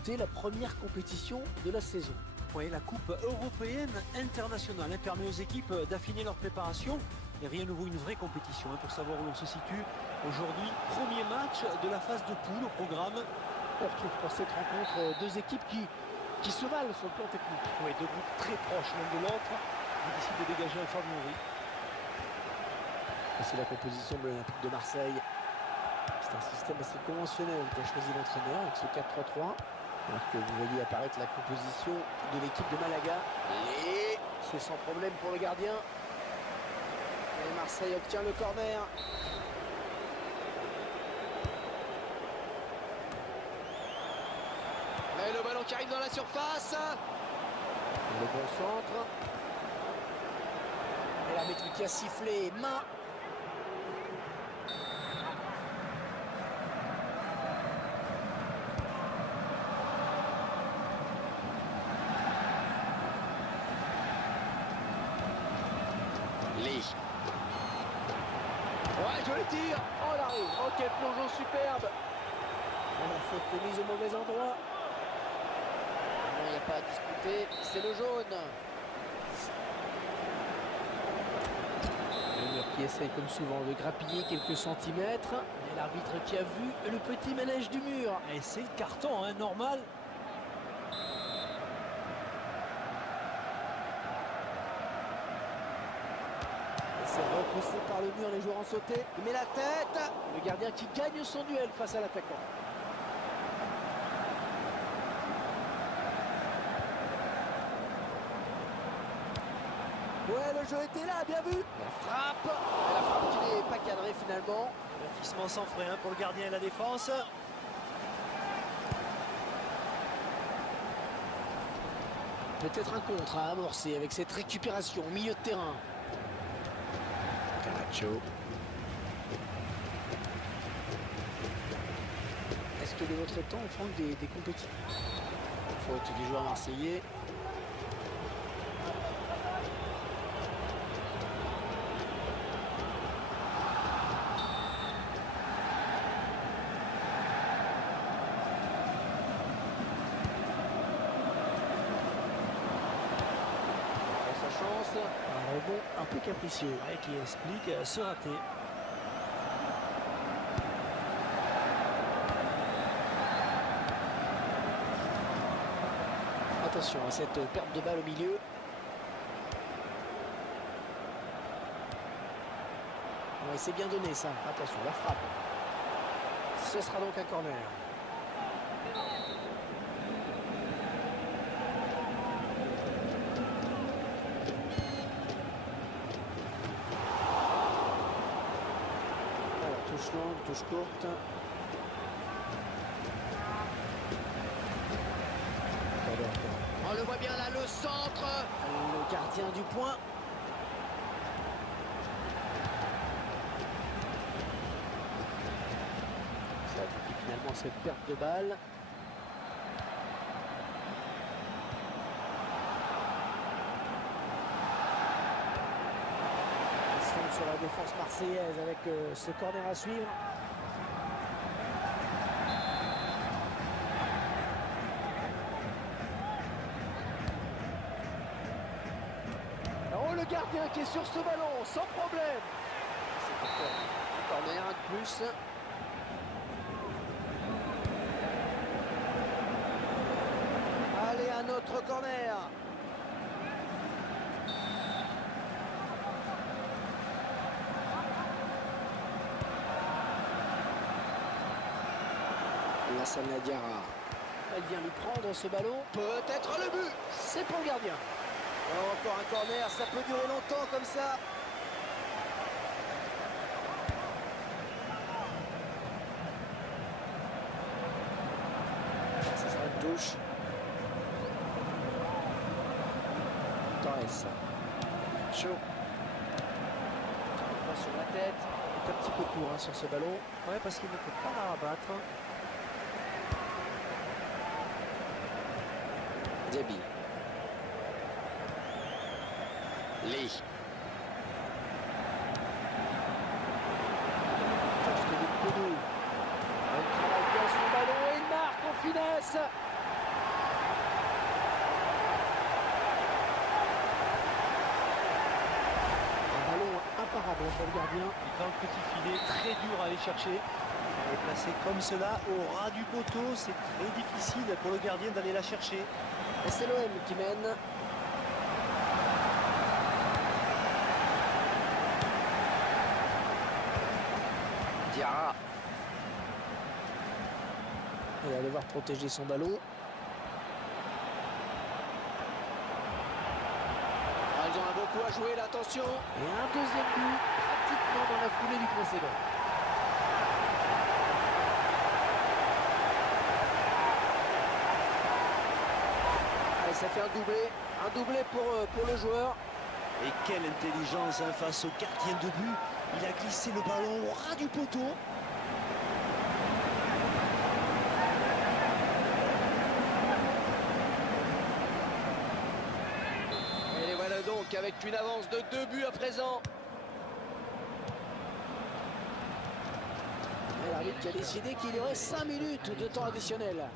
disputer la première compétition de la saison. Oui, la Coupe européenne internationale permet aux équipes d'affiner leur préparation. Et rien ne vaut une vraie compétition pour savoir où l'on se situe. Aujourd'hui, premier match de la phase de poule au programme. On retrouve pour cette rencontre deux équipes qui se valent sur le plan technique. Oui, deux groupes très proches l'un de l'autre. Ils décident de dégager un favori. C'est la composition de l'Olympique de Marseille. C'est un système assez conventionnel qu'a choisi l'entraîneur avec ce 4-3-3. Alors que vous voyez apparaître la composition de l'équipe de Malaga. Et c'est sans problème pour le gardien. Et Marseille obtient le corner. Et le ballon qui arrive dans la surface. Le bon centre. Et l'arbitre qui a sifflé. Main. Lee. Ouais, joli tir. Oh, l'arrêt. Oh, quel plongeon superbe. On a fait mise au mauvais endroit. Il n'y a pas à discuter. C'est le jaune. Le mur qui essaye, comme souvent, de grappiller quelques centimètres. Et l'arbitre qui a vu le petit manège du mur. Et c'est le carton, normal. C'est repoussé par le mur, les joueurs ont sauté. Il met la tête. Le gardien qui gagne son duel face à l'attaquant. Ouais, le jeu était là, bien vu. La frappe. Et la frappe qui n'est pas cadrée finalement. Avertissement sans frein pour le gardien et la défense. Peut-être un contre à amorcer avec cette récupération au milieu de terrain. Camacho. Est-ce que de votre temps, on prend des compétitions? Faute du joueur marseillais. Sa chance. Un rebond un peu capricieux. Et qui explique ce raté. Attention à cette perte de balle au milieu. Ouais, c'est bien donné ça. Attention, la frappe. Ce sera donc un corner. Alors, touche longue, touche courte. On le voit bien là, le centre. Le gardien du point. Ça aboutit finalement cette perte de balle. Ils sont sur la défense marseillaise avec ce corner à suivre. Oh, le gardien qui est sur ce ballon, sans problème. C'est un corner, un de plus. Allez, un autre corner. Lassana Diarra. Elle vient lui prendre ce ballon. Peut-être le but. C'est pour le gardien. Oh, encore un corner, ça peut durer longtemps comme ça. Ça sera une touche. Torres. Chaud. Sur la tête. Un petit peu court sur ce ballon. Ouais, parce qu'il ne peut pas la rabattre. Diaby. Lee. Elle travaille bien son ballon et il marque en finesse. bon pour le gardien. Et dans le petit filet, très dur à aller chercher. Elle est placée comme cela, au ras du poteau. C'est très difficile pour le gardien d'aller la chercher. Et c'est l'OM qui mène. Diarra. Il va devoir protéger son ballon. Ah, ils ont un beaucoup à jouer, là, attention. Et un deuxième but, pratiquement dans la foulée du précédent. Allez, ça fait un doublé pour le joueur. Et quelle intelligence hein, face au gardien de but. Il a glissé le ballon au ras du poteau. Et les voilà donc avec une avance de 2 buts à présent. Et l'arbitre qui a décidé qu'il y aurait 5 minutes de temps additionnel.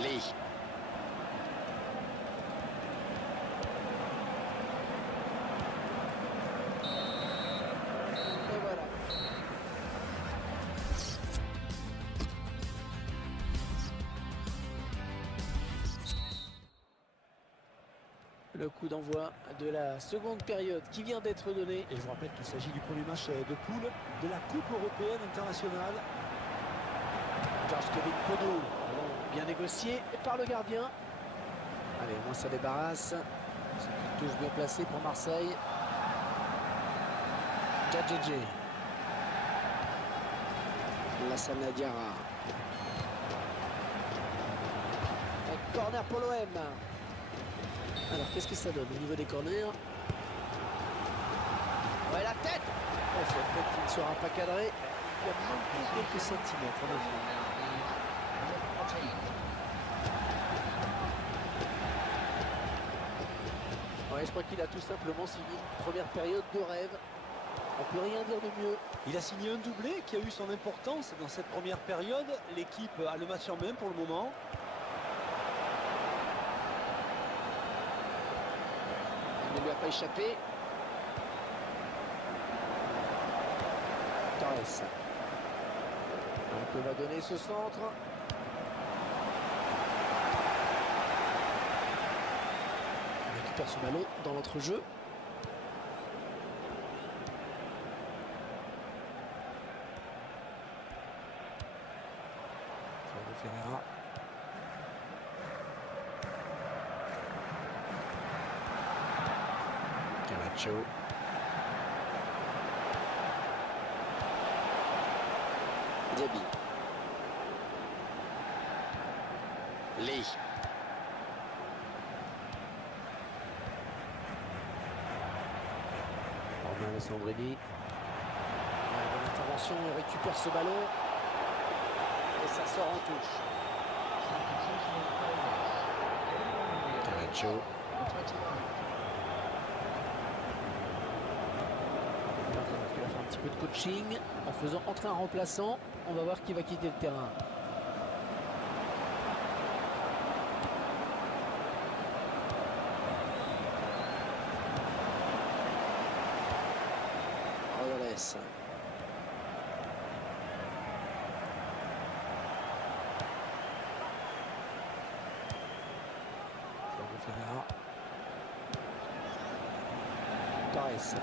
Lee. Et voilà. Le coup d'envoi de la seconde période qui vient d'être donné. Et je vous rappelle qu'il s'agit du premier match de poule de la Coupe européenne internationale. Georges Kevin Kodo, bien négocié par le gardien. Allez, au moins ça débarrasse. C'est une touche bien placée pour Marseille. Djadjedje. Lassana Diarra. Et corner pour l'OM. Alors qu'est-ce que ça donne au niveau des corners? Ouais, la tête. Oh, c'est une tête qui ne sera pas cadrée. Il y a manqué quelques centimètres en effet. Ouais, je crois qu'il a tout simplement signé une première période de rêve. On peut rien dire de mieux. Il a signé un doublé qui a eu son importance dans cette première période. L'équipe a le match en main pour le moment. Il ne lui a pas échappé. Torres. Donc on va donner ce centre. On récupère ce ballon dans l'entrejeu. Ferreira. Camacho. Diaby. Lee. Romain Lessambrini. Bonne intervention, il récupère ce ballon. Et ça sort en touche. Camacho. Il va faire un petit peu de coaching en faisant entrer un remplaçant. On va voir qui va quitter le terrain. Rodriguez. Ferreira. Torres.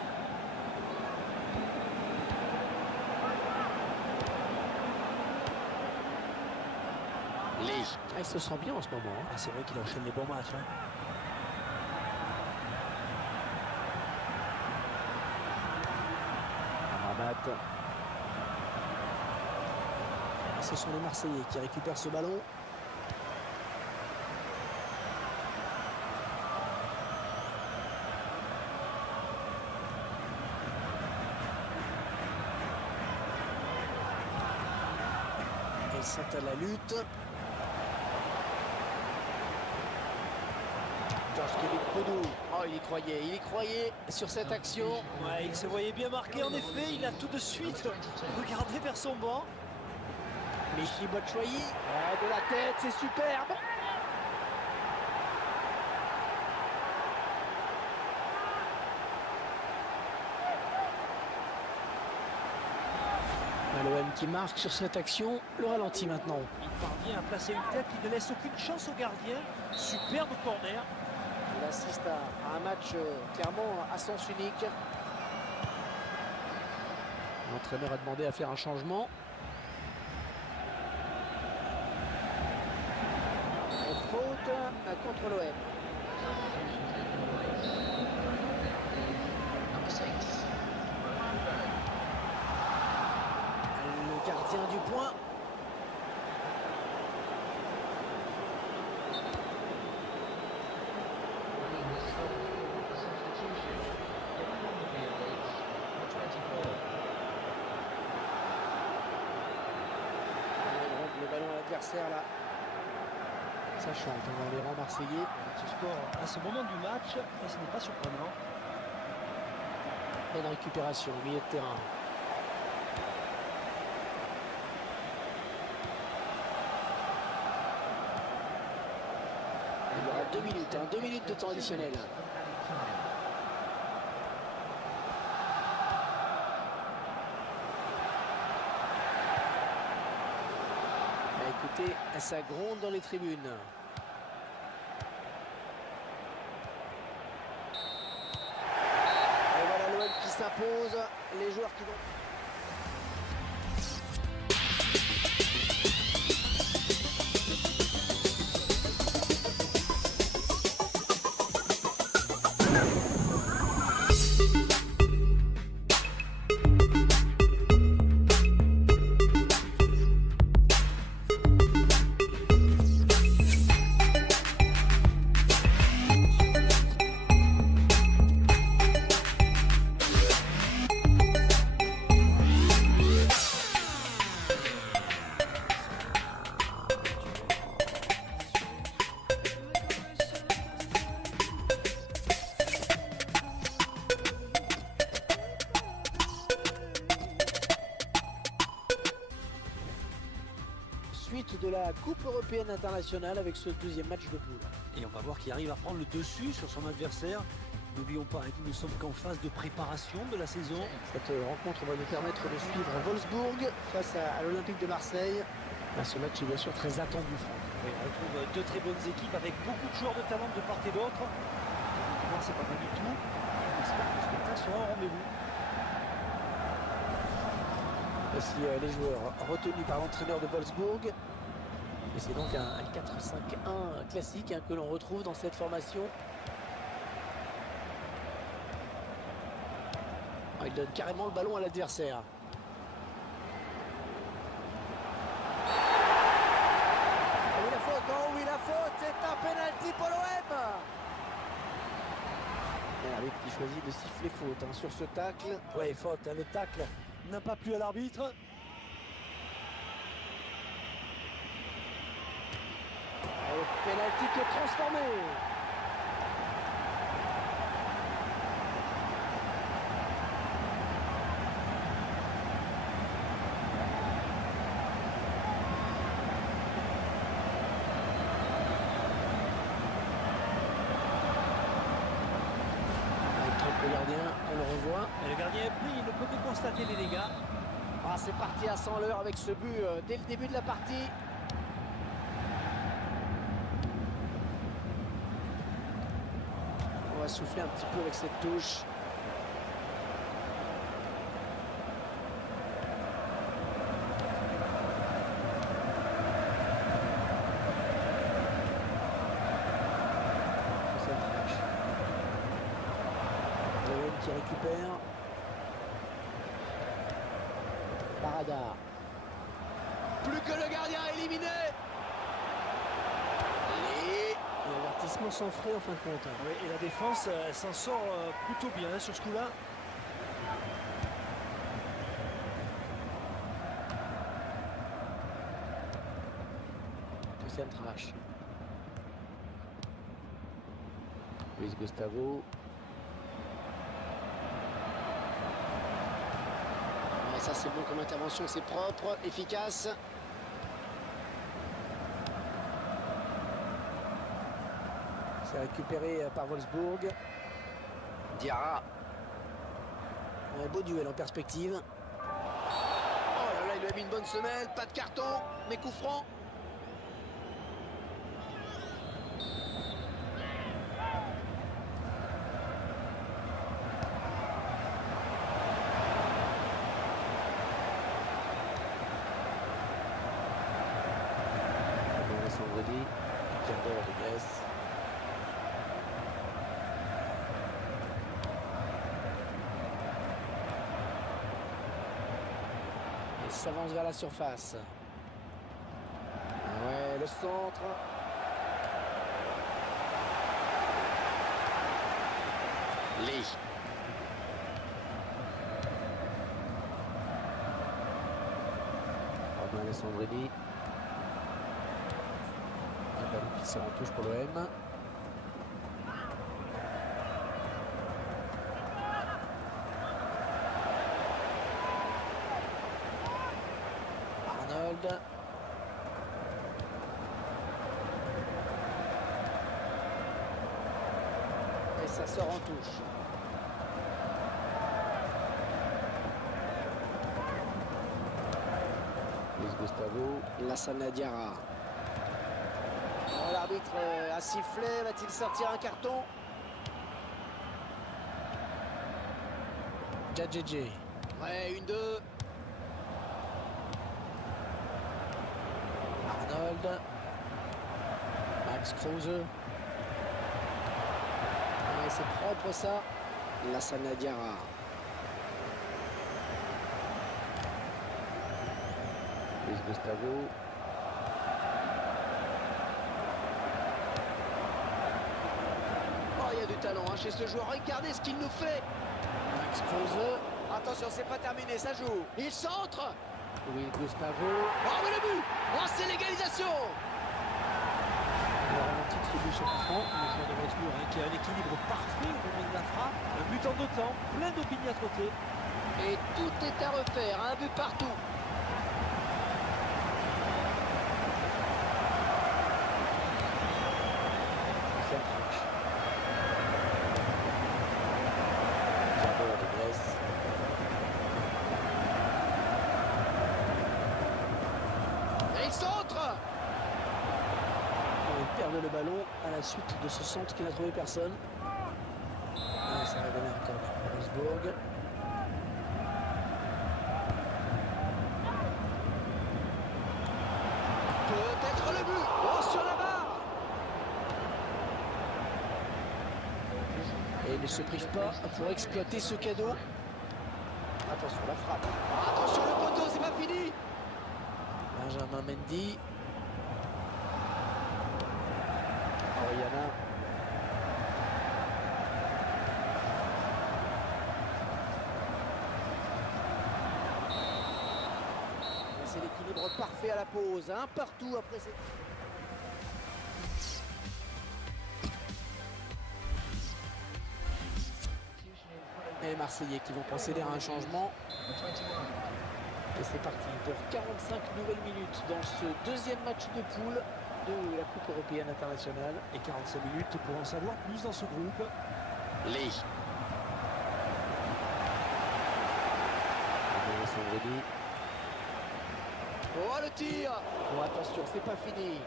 Lee. Ah, il se sent bien en ce moment. Hein. Ah, c'est vrai qu'il enchaîne les bons matchs. Hein. Rabat. Ce sont les Marseillais qui récupèrent ce ballon. Ils sont à la lutte. gauche, Kevin Kodou. Oh, il y croyait sur cette action. Ouais, il se voyait bien marqué, en effet, il a tout de suite regardé vers son banc. Michy Batshuayi, de la tête, c'est superbe. L'OM qui marque sur cette action, le ralenti maintenant. Il parvient à placer une tête, il ne laisse aucune chance au gardien. Superbe corner. Il assiste à un match clairement à sens unique. L'entraîneur a demandé à faire un changement. Faute contre l'OM. Le gardien du point. Le ballon à l'adversaire là. Ça chante dans les rangs marseillais. Ce score à ce moment du match, et ce n'est pas surprenant. Bonne récupération, milieu de terrain. Il y aura 2 minutes, 2 minutes de temps additionnel. Écoutez, ça gronde dans les tribunes. Et voilà l'OM qui s'impose. Les joueurs qui vont... Suite de la Coupe européenne internationale avec ce deuxième match de poule. Et on va voir qu'il arrive à prendre le dessus sur son adversaire. N'oublions pas que nous ne sommes qu'en phase de préparation de la saison. Cette rencontre va nous permettre de suivre Wolfsburg face à l'Olympique de Marseille. Ce match est bien sûr très attendu, Franck. Oui, on retrouve deux très bonnes équipes avec beaucoup de joueurs de talent de part et d'autre. C'est pas mal du tout. On espère que le spectacle sera au rendez-vous. Voici les joueurs retenus par l'entraîneur de Wolfsburg. Et c'est donc un 4-5-1 classique que l'on retrouve dans cette formation. Il donne carrément le ballon à l'adversaire. Oui, la faute, oh oui, la faute, c'est un pénalty pour l'OM. L'arbitre qui choisit de siffler faute sur ce tacle. Oui, faute, le tacle n'a pas plu à l'arbitre. Le pénalty qui est transformé. Le gardien, on le revoit. Et le gardien est pris, il ne peut que constater les dégâts. C'est parti à 100 l'heure avec ce but dès le début de la partie. On va souffler un petit peu avec cette touche. Qui récupère. Parada. Plus que le gardien éliminé. Et l'avertissement sans frais en fin de compte. Oui, et la défense s'en sort plutôt bien sur ce coup-là. Deuxième trash. Luis Gustavo. Ouais, ça c'est bon comme intervention, c'est propre, efficace. C'est récupéré par Wolfsburg. Diarra. Un beau duel en perspective. Oh là là, il lui a mis une bonne semelle, pas de carton, mais coup franc. Sandrelli, Ricardo Rodriguez. Il s'avance vers la surface. Ouais, le centre. Lee. Romain Sandrelli. Un ballon qui sert en touche pour l'OM. Arnold. Et ça sort en touche. Luis Gustavo. Lassana Diarra. L'arbitre a sifflé, va-t-il sortir un carton? Djadjedje. Ouais, 1-2. Arnold. Max Kruse. Ouais, c'est propre ça. Lassana Diarra. Luis Gustavo. Il y a du talent chez ce joueur, regardez ce qu'il nous fait. Max Kruse. Attention, c'est pas terminé, ça joue. Il centre. Oui, Gustavo. Oh, mais le but. Oh, c'est l'égalisation. Le ralenti de ce but sur le front, le joueur de Wolfsburg qui a un équilibre parfait au moment de la frappe. Un but en 2 temps, plein d'opiniâtreté. Et tout est à refaire, un but partout. Et il centre. Il perd le ballon à la suite de ce centre qu'il n'a trouvé personne. Ah, ça va donner un corner pour Wolfsburg. Peut-être le but. Oh, sur la barre. Et il ne se prive pas pour exploiter ce cadeau. Attention, la frappe. Attention, le poteau, c'est pas fini. Benjamin Mendy. Oriana. C'est l'équilibre parfait à la pause. Un partout après cette... Et les Marseillais qui vont procéder à un changement. Et c'est parti pour 45 nouvelles minutes dans ce deuxième match de poule de la Coupe européenne internationale. Et 45 minutes pour en savoir plus dans ce groupe. Lee. Sandrelli. Oh, le tir. Bon, attention, c'est pas fini.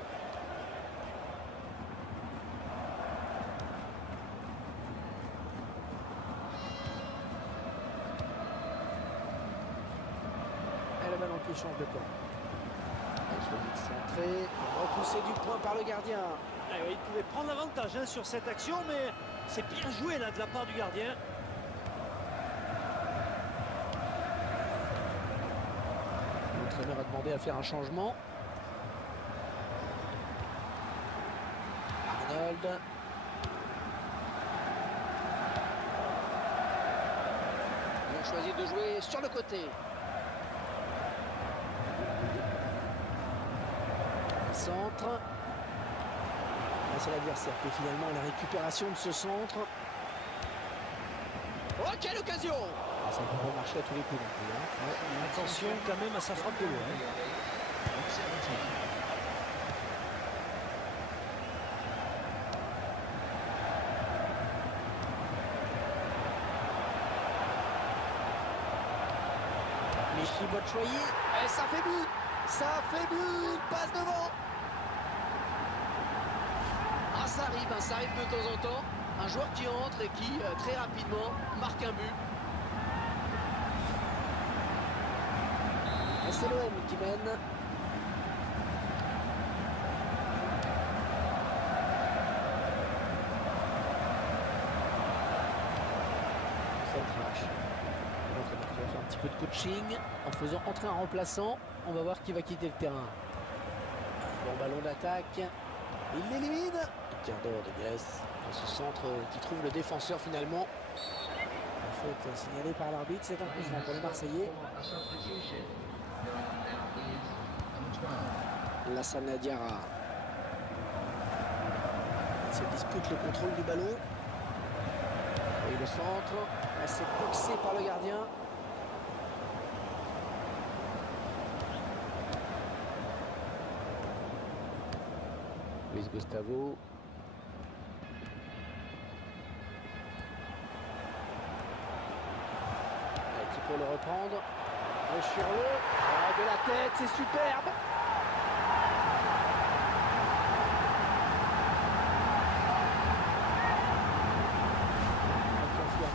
Et le ballon qui change de camp. Il choisit de centrer. Repoussé du point par le gardien. Il pouvait prendre l'avantage sur cette action, mais c'est bien joué là de la part du gardien. L'entraîneur a demandé à faire un changement. Arnold. Ils ont choisi de jouer sur le côté. Centre. C'est l'adversaire qui finalement a la récupération de ce centre. Oh, quelle occasion! Ça peut marcher à tous les coups. Hein. Attention quand même à sa frappe de loin. Michy Batshuayi, et ça fait but! Ça fait but! Il passe devant! Ah, ça arrive de temps en temps. Un joueur qui entre et qui, très rapidement, marque un but. Et c'est l'OM qui mène. Donc on va faire un petit peu de coaching en faisant entrer un remplaçant. On va voir qui va quitter le terrain. Bon ballon d'attaque. Il l'élimine. Ricardo Rodriguez dans ce centre qui trouve le défenseur finalement. En fait, signalé par l'arbitre, c'est un coup franc pour les Marseillais. Lassana Diarra. Il se dispute le contrôle du ballon. Et le centre, c'est boxé par le gardien. Luis Gustavo. Qui peut le reprendre. Chirlot. De la tête, c'est superbe.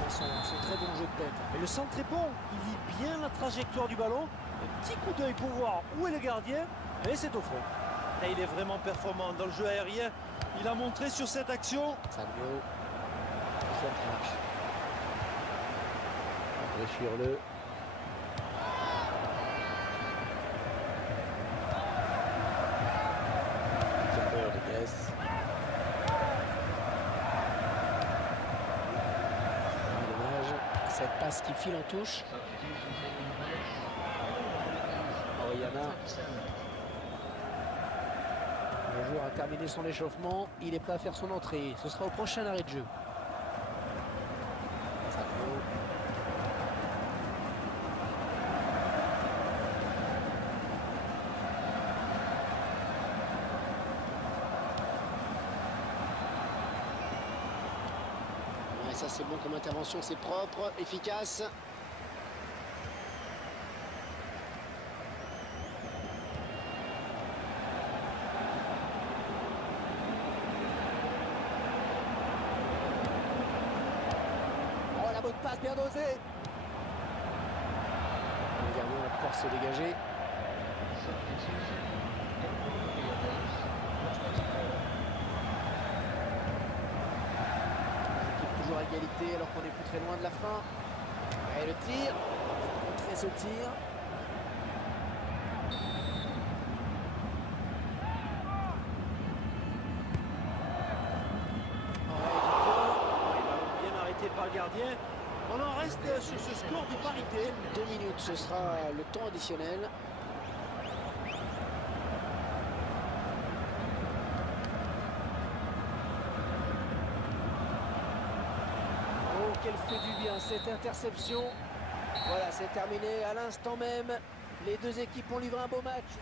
C'est très bon jeu de tête. Et le centre est bon, il lit bien la trajectoire du ballon. Un petit coup d'œil pour voir où est le gardien. Et c'est au fond. Et il est vraiment performant dans le jeu aérien. Il a montré sur cette action. Samuel. Deuxième tranche. André Chirleux. Ricardo Rodriguez. Dommage. Cette passe qui file en touche. Oriana. Le joueur a terminé son échauffement. Il est prêt à faire son entrée. Ce sera au prochain arrêt de jeu. Ouais, ça c'est bon comme intervention, c'est propre, efficace. Bonne passe bien dosée. Le gardien va pouvoir se dégager. L'équipe toujours à égalité alors qu'on est plus très loin de la fin. Et le tir. Contrer ce tir. Bien arrêté par le gardien. On en reste sur ce score de parité. 2 minutes, ce sera le temps additionnel. Oh, qu'elle fait du bien cette interception. Voilà, c'est terminé à l'instant même. Les deux équipes ont livré un beau match.